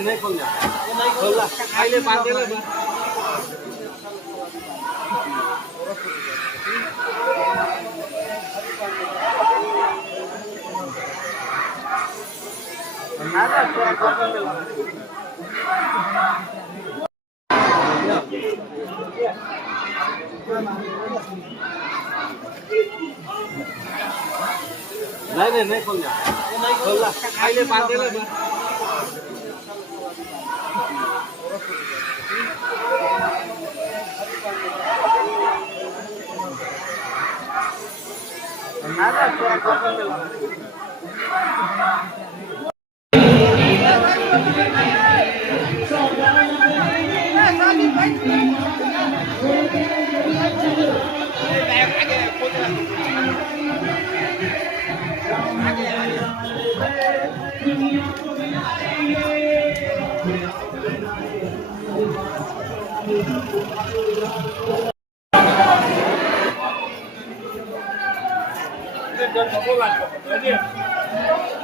नहीं खोल जा नहीं खोला आइले बांध दे ले नहीं खोल जा नहीं खोला आइले बांध दे ले Hãy subscribe cho kênh Ghiền Mì Gõ để không bỏ lỡ những video hấp dẫn